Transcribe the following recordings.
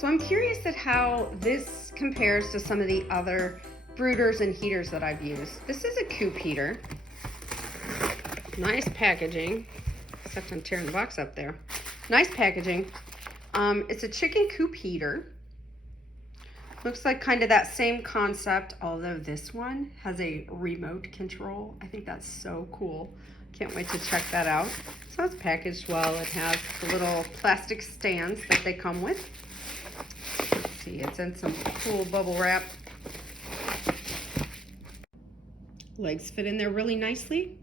So I'm curious at how this compares to some of the other brooders and heaters that I've used. This is a Coop heater. Nice packaging, except I'm tearing the box up there. Nice packaging. It's a chicken coop heater. Looks like kind of that same concept, although this one has a remote control. I think that's so cool. Can't wait to check that out. So it's packaged well. It has the little plastic stands that they come with. Let's see, it's in some cool bubble wrap. Legs fit in there really nicely.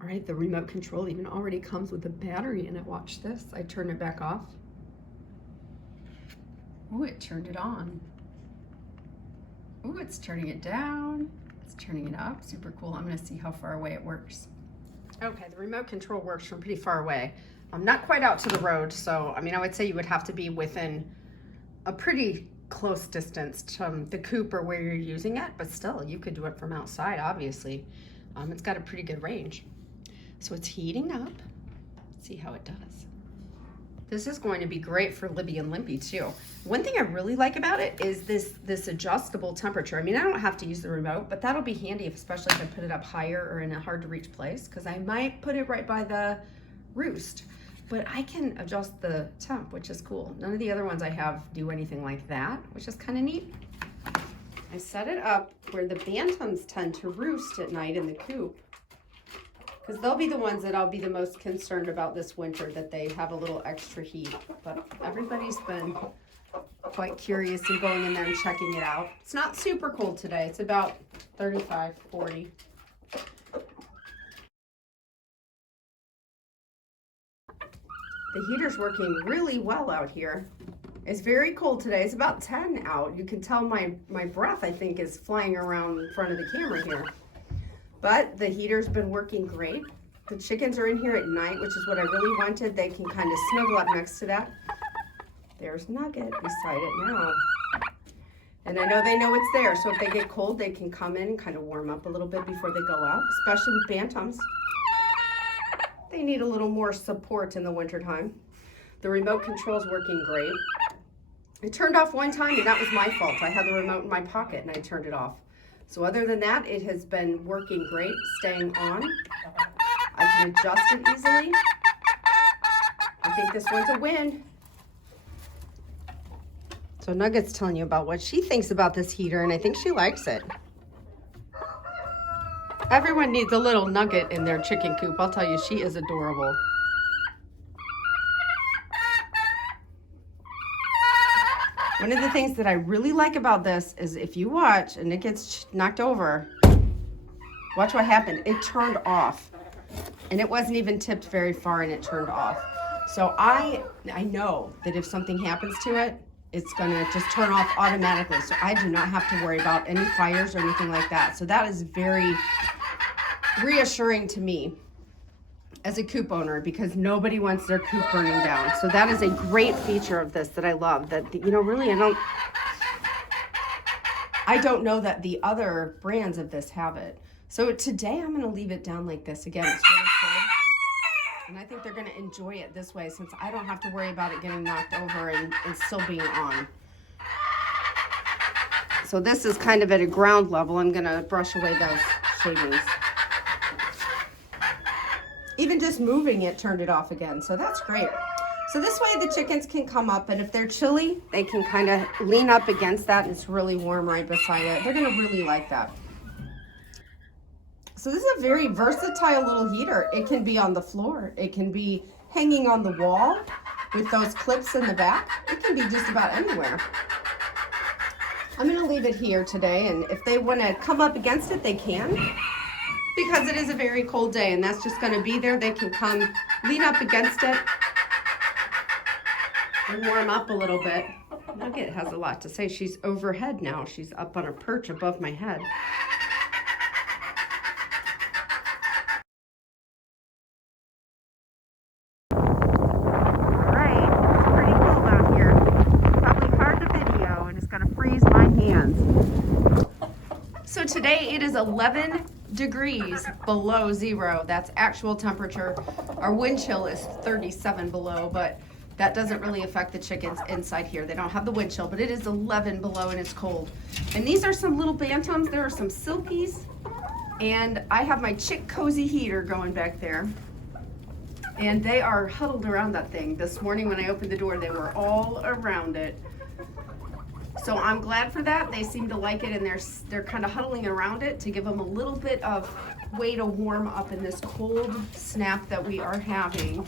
All right, the remote control even already comes with a battery in it. Watch this. I turn it back off. Oh, it turned it on. Oh, it's turning it down. It's turning it up. Super cool. I'm gonna see how far away it works. Okay, the remote control works from pretty far away. I'm not quite out to the road, so I mean, I would say you would have to be within a pretty close distance from the coop or where you're using it, but still, you could do it from outside, obviously. It's got a pretty good range. So it's heating up. Let's see how it does. This is going to be great for Libby and Limpy too. One thing I really like about it is this adjustable temperature. I mean, I don't have to use the remote, but that'll be handy, especially if I put it up higher or in a hard to reach place, because I might put it right by the roost. But I can adjust the temp, which is cool. None of the other ones I have do anything like that, which is kind of neat. I set it up where the bantams tend to roost at night in the coop, because they'll be the ones that I'll be the most concerned about this winter, that they have a little extra heat. But everybody's been quite curious and going in there and checking it out. It's not super cold today. It's about 35, 40. The heater's working really well out here. It's very cold today. It's about 10 out. You can tell my breath, I think, is flying around in front of the camera here. But the heater's been working great. The chickens are in here at night, which is what I really wanted. They can kind of snuggle up next to that. There's Nugget beside it now. And I know they know it's there, so if they get cold, they can come in and kind of warm up a little bit before they go out, especially with bantams. They need a little more support in the wintertime. The remote control's working great. It turned off one time, and that was my fault. I had the remote in my pocket, and I turned it off. So other than that, it has been working great, staying on. I can adjust it easily. I think this one's a win. So Nugget's telling you about what she thinks about this heater, and I think she likes it. Everyone needs a little Nugget in their chicken coop. I'll tell you, she is adorable. One of the things that I really like about this is if you watch and it gets knocked over, watch what happened. It turned off, and it wasn't even tipped very far, and it turned off. So I know that if something happens to it, it's gonna just turn off automatically. So I do not have to worry about any fires or anything like that. So that is very reassuring to me as a coop owner, because nobody wants their coop burning down. So that is a great feature of this that I love, that, you know, really I don't know that the other brands of this have it. So today I'm gonna leave it down like this. Again, it's really cold, and I think they're gonna enjoy it this way, since I don't have to worry about it getting knocked over and still being on. So this is kind of at a ground level. I'm gonna brush away those shavings. Even just moving it turned it off again, so that's great. So this way the chickens can come up, and if they're chilly, they can kind of lean up against that, and it's really warm right beside it. They're gonna really like that. So this is a very versatile little heater. It can be on the floor. It can be hanging on the wall with those clips in the back. It can be just about anywhere. I'm gonna leave it here today, and if they wanna come up against it, they can, because it is a very cold day, and that's just gonna be there. They can come lean up against it and warm up a little bit. Nugget has a lot to say. She's overhead now. She's up on a perch above my head. All right, it's pretty cold out here. Probably hard to video, and it's gonna freeze my hands. So today it is 11 degrees below zero. That's actual temperature. Our wind chill is 37 below, but That doesn't really affect the chickens inside here. They don't have the wind chill, but it is 11 below and it's cold. And these are some little bantams. There are some silkies. And I have my Chickcozy heater going back there. And they are huddled around that thing. This morning when I opened the door, they were all around it. So I'm glad for that. They seem to like it, and they're kind of huddling around it to give them a little bit of way to warm up in this cold snap that we are having.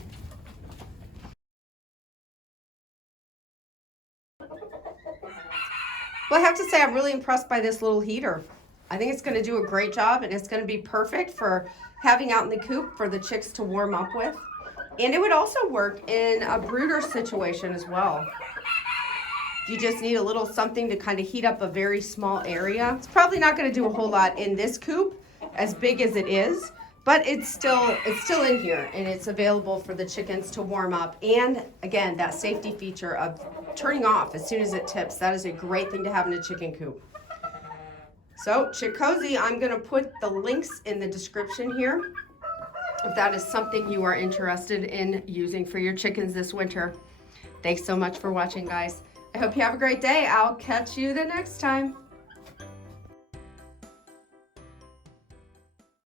Well, I have to say I'm really impressed by this little heater. I think it's going to do a great job, and it's going to be perfect for having out in the coop for the chicks to warm up with. And it would also work in a brooder situation as well. You just need a little something to kind of heat up a very small area. It's probably not going to do a whole lot in this coop, as big as it is, but it's still in here, and it's available for the chickens to warm up. And again, that safety feature of turning off as soon as it tips, that is a great thing to have in a chicken coop. So Chickcozy, I'm going to put the links in the description here if that is something you are interested in using for your chickens this winter. Thanks so much for watching, guys. I hope you have a great day. I'll catch you the next time.